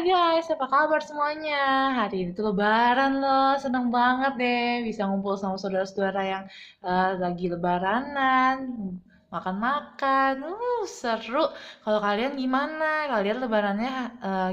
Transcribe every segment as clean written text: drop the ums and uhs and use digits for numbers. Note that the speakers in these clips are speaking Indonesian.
Hai guys, apa kabar semuanya? Hari ini tuh lebaran loh, seneng banget deh bisa ngumpul sama saudara-saudara yang lagi lebaranan, makan-makan, seru. Kalau kalian gimana? Kalian lebarannya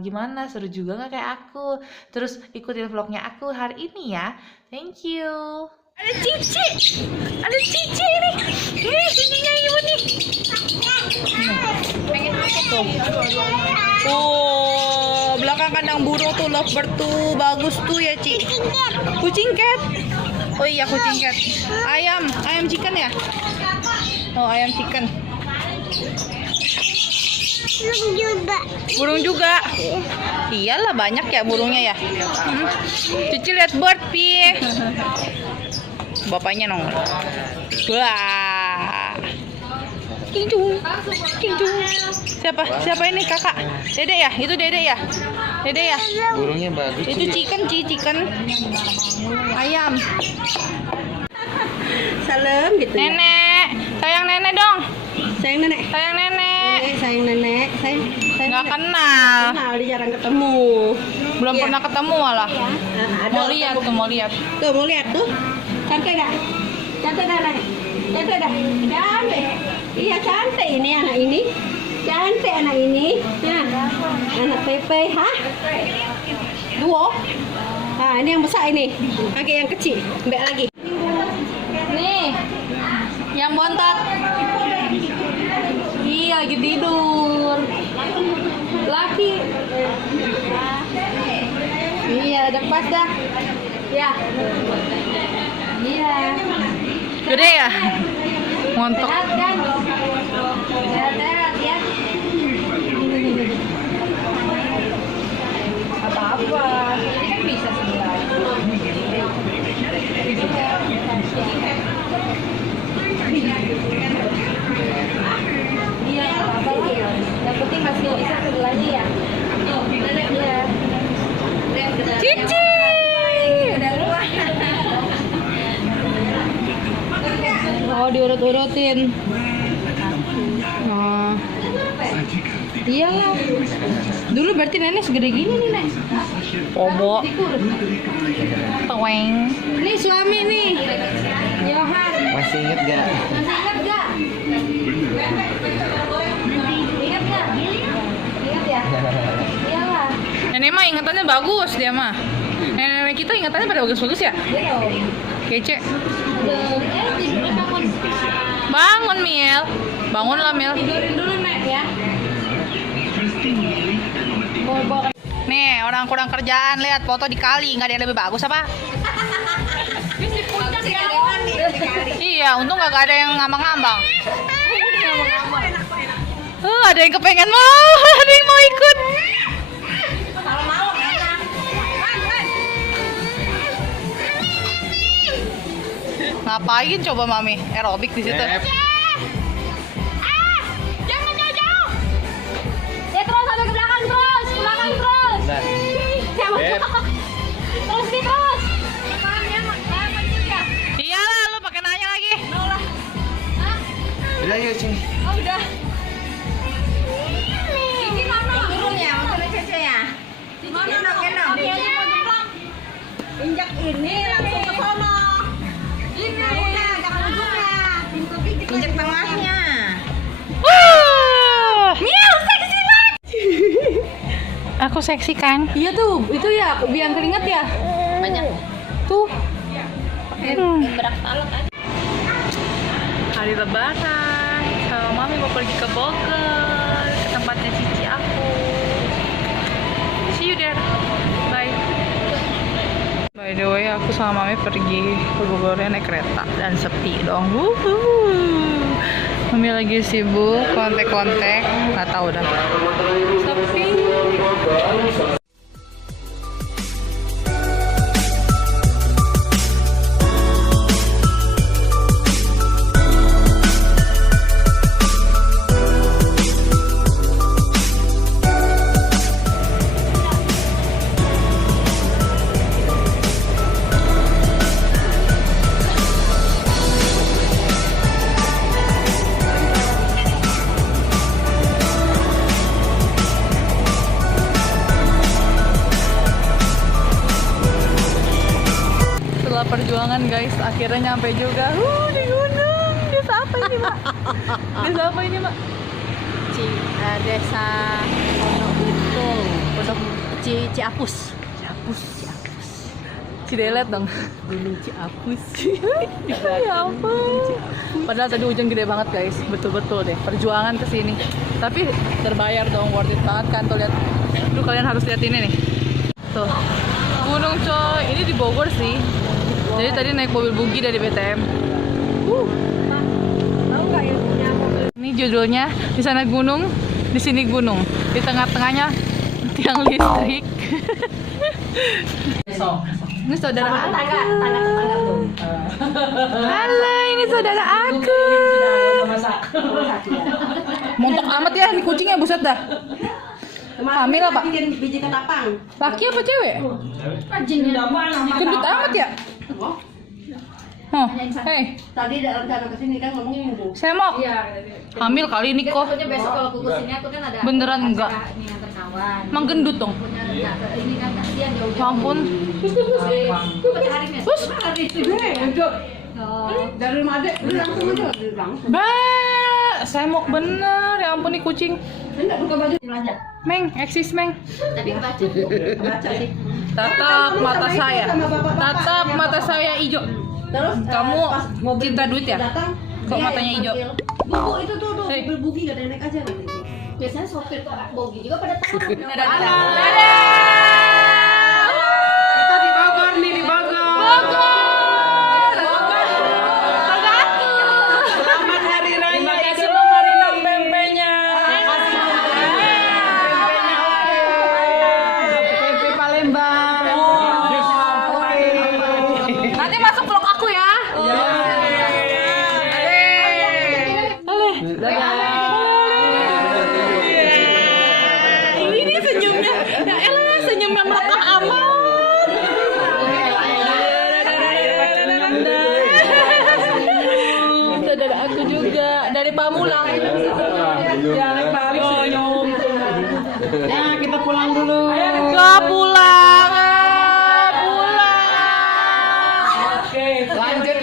gimana? Seru juga nggak kayak aku? Terus ikutin vlognya aku hari ini ya. Thank you. Ada Cici ini. Nih, Cicinya ibu nih. Pengen apa tuh? Oh, belakang kandang burung tuh lovebird tuh bagus tuh ya, Ci. Kucing cat. Oh iya, kucing cat. Ayam chicken ya? Oh, ayam chicken. Burung juga. Iyalah banyak ya burungnya ya. Cici lihat bird pi. Bapaknya nong. Wah. Kinjung. Siapa ini kakak? Dede ya? Itu Dede ya? Dede ya? Burungnya bagus. Itu chicken. Ayam. Salam gitu ya. Nenek, sayang nenek dong. Sayang nenek. Sayang nenek. Sayang nenek. Sayang Nggak nenek. kenal. Kenal, dia jarang ketemu. Belum Iya. pernah ketemu malah. Ada. Mau lihat tuh, mau lihat. Tuh, mau lihat tuh. Cantik gak? Cantik gak, Nek? Cantik dah. Cantik. Iya, cantik ini anak ini. Cantik anak ini. Nah, anak Pepe, hah? Dua. Nah, ini yang besar ini. Lagi yang kecil. Mbak lagi. Nih, yang bontot. Iya, lagi tidur. Laki. Iya, udah pas dah. Ya. Iya. Gede ya? Montok. Sehat kan? Sehat ya. Apa-apa. Ini kan bisa sebenarnya. Iya, apa-apa lah. Yang penting masih bisa sebelahnya ya. Iya. Cici. Oh, diurut-urutin. Oh. Iyalah. Dulu berarti nenek segede gini nih, Nek. Obo. Toeng. Nih suami nih. Johan. Masih inget gak? Masih ingat gak? Ingat gak? Ingat ya? Iyalah. Nenek mah ingatannya bagus dia mah. Nenek kita ingatannya pada bagus-bagus ya? Iya. Kece. Tidur bangun. Bangun, Mil. Bangunlah, Mil. Tidurin dulu, Nek ya. Bawa. Nih, orang kurang kerjaan lihat foto di kali, nggak ada yang lebih bagus apa? Iya, untung nggak ada yang ngambang-ngambang. Ada yang kepengen mau, ada yang mau ikut. Ngapain coba Mami? Aerobik di situ. Jangan jauh-jauh. Ya terus sampai ke belakang terus. Ke belakang terus. Nah, Ya, terus nih terus. Iyalah, lu pakai nanya lagi. udah yuk sini. Oh udah. Ini mana? Turun ya, maksudnya Cece ya. Gendong. Injak ini langsung ke sono. Ini. Jangan ujungnya. Injak tengahnya. Miau, seksi banget. Aku seksi kan? Iya tuh, itu ya biang keringat ya. Banyak. Tuh. Berak talak kan? Hari lebaran, sama Mami mau pergi ke Bogor, ke tempatnya Cici aku. See you there. Bye. By the way, aku sama Mami pergi ke Bogornya naik kereta dan sepi dong. Mami lagi sibuk kontek-kontek, nggak tahu dah. Sepi. perjuangan guys, akhirnya nyampe juga. Di gunung. Desa apa ini, Mbak? Desa apa ini, Mbak? Desa Pondok itu Ciapus. Cidelet dong. Gunung Ciapus. Ya ampun. Padahal tadi hujan gede banget guys, betul-betul deh. Perjuangan ke sini. Tapi terbayar dong, worth it banget kan tuh lihat. Duh, kalian harus lihat ini nih. Tuh. Gunung coy, ini di Bogor sih. Jadi tadi naik mobil buggy dari BTM. Tahu nggak yang punya mobil? Ini judulnya, di sana gunung, di sini gunung. Di tengah-tengahnya tiang listrik. Ini saudara aku. Tangga tuh. Halo, ini saudara aku. Montok amat ya, ini kucingnya buset dah. Hamil apa? Bikin biji ketapang. Laki apa cewek? Gendut amat ya? Oh, hei, Tadi ada rencana kesini kan ngomongin minggu. saya mau hamil kali ini kok. Takutnya besok kalau aku kesini aku kan ada Beneran enggak? ini nganter kawan. Emang gendut dong? Punya ini kan kasihan Ya jauh-jauh. ampun. Pakai harinya. Terus? Dari rumah adek, lu langsung aja langsung. Saya mau bener, ya ampun nih kucing. Enggak buka baju belanja. Meng, eksis Meng. Tapi baca. Baca sih. Tatap mata saya. Tatap mata saya hijau. Terus Kamu pas mobil cinta duit ya? datang, Kok dia matanya yang hijau? panggil, "Bubu itu tuh Hei. mobil bugi gak ada naik aja nanti." Biasanya sopir tuh bogi juga pada tahu. Kita di Bogor nih, di Bogor. Selamat Hari Raya Idul Fitri. Pempeknya. Pempek Palembang. Nanti masuk vlog aku ya. Ini senyumnya. Ya elah, senyumnya melekat amat. Saudara aku juga dari Pamulang. Nah, kita pulang dulu. Gak pulang. Lanjut.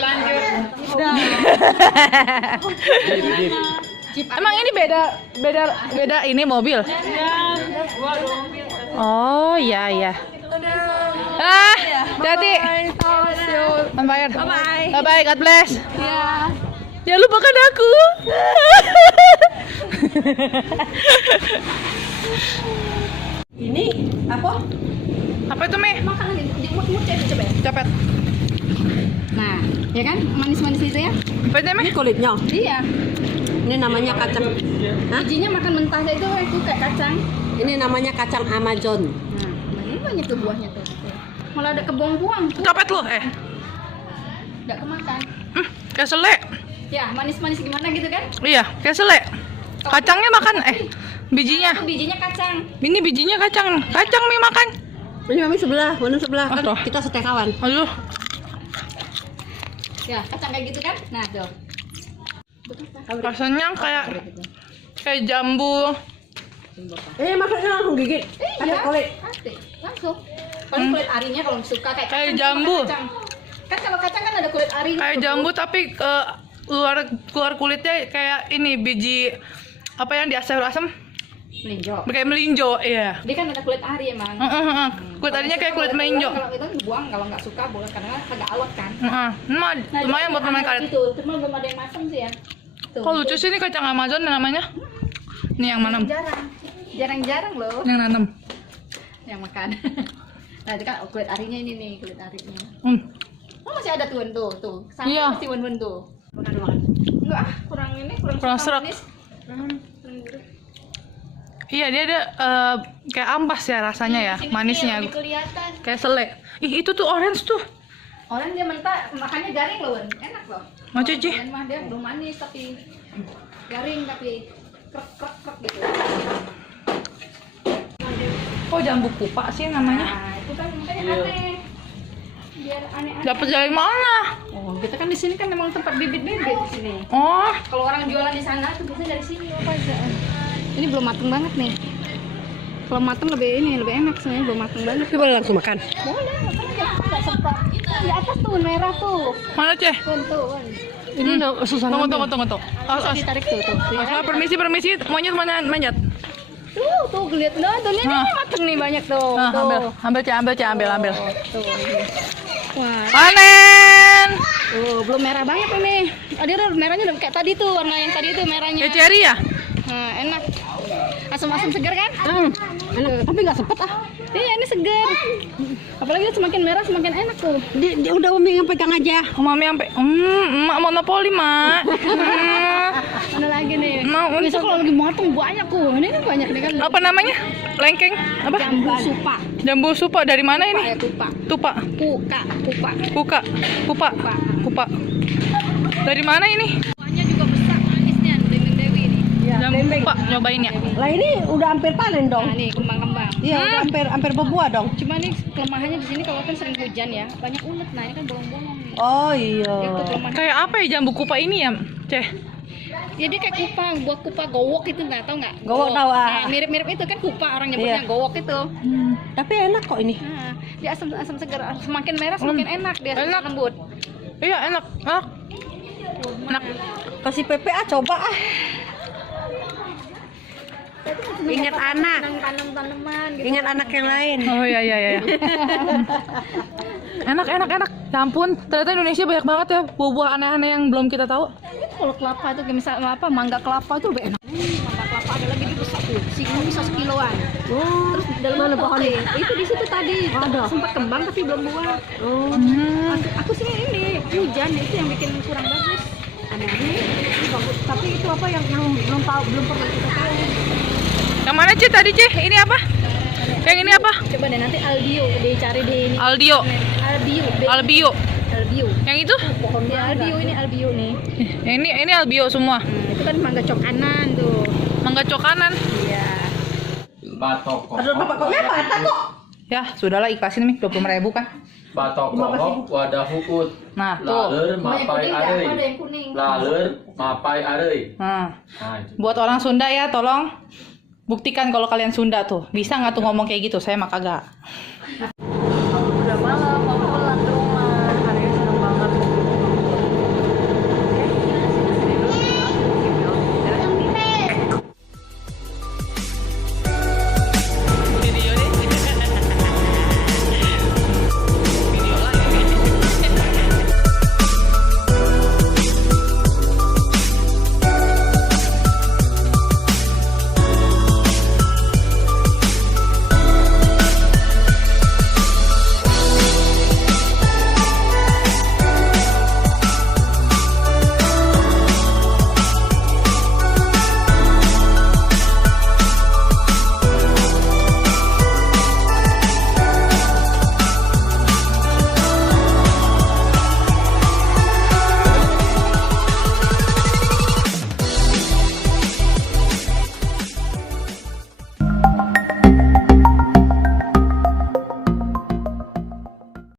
Emang ini beda ini mobil? Oh iya. Hati. Bye bye. God bless. Jangan lupakan aku. Ini apa? Apa itu Meh? Makanan di mut-mut coba. Cepet. Nah, ya kan manis-manis itu ya? Apa itu Meh? Ini kulitnya. Iya. Ini namanya kacang. Hah? Bijinya makan mentah itu kayak kacang. Ini namanya kacang Amazon. Nah, ini banyak tuh buahnya tuh. Malah ada kebuang-buang tuh. Cepet lu. Enggak kemakan. Kayak sele. Ya, manis-manis gimana gitu kan? Iya, kayak sele. Kacangnya makan. Bijinya. Itu bijinya kacang. Ini bijinya kacang. Kacang Meh makan. Ini mami sebelah, mana sebelah kan Aduh. kita setekawan. Aduh. Ya, kacang kayak gitu kan? Nah, tuh. Rasanya kayak jambu. Maksudnya langsung gigit. Pakai kulit. Ate, langsung. Paling kulit arinya kalau suka kayak Kayak kacang, jambu. kacang. Kan kalau kacang kan ada kulit arinya. Kayak tuh. jambu tapi keluar kulitnya kayak ini biji apa yang diasam-asam Melinjo. kayak melinjo, iya. Dia kan ada kulit ari emang. Kulit arinya kayak kulit melinjo. Kalau itu dibuang, kalau nggak suka boleh karena agak alot kan. Lumayan buat pemain karet. Itu, cuma belum ada yang matang sih ya. Tuh. Kok lucu sih ini kacang Amazon namanya? Ini yang mana? Jarang loh Yang nanam. yang makan. Nah, itu kan kulit arinya ini nih, kulit arinya. Oh, masih ada tuan tuh. Sama Iya. masih wan tuh. Makan. Enggak, kurang serat. manis. Iya, dia ada kayak ampas ya rasanya ya, Sini manisnya. lebih kelihatan. Kayak selai. Ih, itu tuh orange tuh. Orang dia mentah, makannya garing loh, Wan. Enak loh. Mau Cici? Dan mah dia belum manis tapi garing tapi krek gitu. Kok jambu kupa sih namanya? Nah, itu kan makanya aneh. Biar aneh-aneh. Dapat dari mana? Oh, kita kan di sini kan memang tempat bibit-bibit di sini. Oh, Kalau orang jualan di sana tuh biasanya dari sini apa aja. Ini belum mateng banget nih. Kalau mateng lebih enak soalnya belum mateng banget. Kita boleh langsung makan. Boleh, makan aja. nggak sempat. Di atas tuh merah tuh. Mana, Ceh? Tuh. Ini susah Tunggu. Bisa ditarik tuh. Permisi. Monyet manjat. Tuh lihat tuh ini mateng nih banyak tuh. Nah, Tuh. ambil, ambil. Tuh. Wah, Panen. belum merah banget ini. Aduh, merahnya udah kayak tadi tuh, warna yang tadi tuh merahnya. Kayak cherry ya? Nah, enak. Asam-asam segar kan? enak, tapi nggak sepet ah. Iya, ini segar. Apalagi semakin merah semakin enak tuh. Dia udah Umi yang pegang aja. Mami sampai emak monopoli, Mak. Mana lagi nih? Mau Bisa untuk kalau lagi matang banyak tuh. Ini banyak nih kan. apa namanya? Lengkeng? Apa? Jambu supa. Jambu supa dari mana ini? Kayak kupa. Tupa. Kupa. Dari mana ini? Buahnya juga besar manisnya, Dendeng Dewi nih. Jambu kupa, nyobain ya. Lah ini udah hampir panen Nah, dong. nih kembang-kembang. Iya, udah hampir berbuah dong. Cuma nih kelemahannya di sini kalau kan sering hujan ya, banyak ulet. Nah, ini kan bolong-bolong nih. Oh iya. Itu kelemahan. Kayak apa ya jambu kupa ini ya, Ceh? Ya dia kayak kupa, buat kupa gowok itu nggak tahu nggak? Gowok tahu, ah. Nah, mirip-mirip itu kan kupa orang nyebutnya Iya. gowok itu. Tapi enak kok ini. Nah, dia asam segar, semakin merah semakin enak dia Enak. lembut. Iya, enak. Enak. Kasih PPA coba ah. Ingat anak. Tanam-tanaman gitu. Ingat anak yang lain. Oh iya. Enak. Ya ampun, ternyata Indonesia banyak banget ya buah-buah aneh-aneh yang belum kita tahu. Kalau kelapa itu kayak misalnya apa mangga kelapa itu lebih enak. Mangga kelapa ada lagi di besar tuh, segini bisa sekiloan. Terus dalam mana pohonnya? Itu di situ tadi. Ada. Sempat kembang tapi belum buah. Aku sih ini hujan itu yang bikin kurang bagus. Aneh-aneh. Ini bagus. Tapi itu apa yang belum pernah kita tahu. Yang mana, Ceh, tadi, Ceh? Ini apa? Yang ini apa? Coba deh nanti albio dicari di ini. Aldio. Albio. Yang itu? Pohonnya albio ini albio nih. Ini albio semua. Itu kan mangga cokanan tuh. Mangga cokanan. Iya. Batok Aduh, bapak kok ya patah kok. Ya, sudahlah ikhlasin nih 20.000 kan. Batok kohok wadah hukut. Nah, tuh. Laler mapai arei. Ada yang kuning. Laler mapai arei. Nah, Nah, itu. buat orang Sunda ya, tolong buktikan kalau kalian Sunda tuh. Bisa nggak tuh ngomong kayak gitu? Saya mah kagak.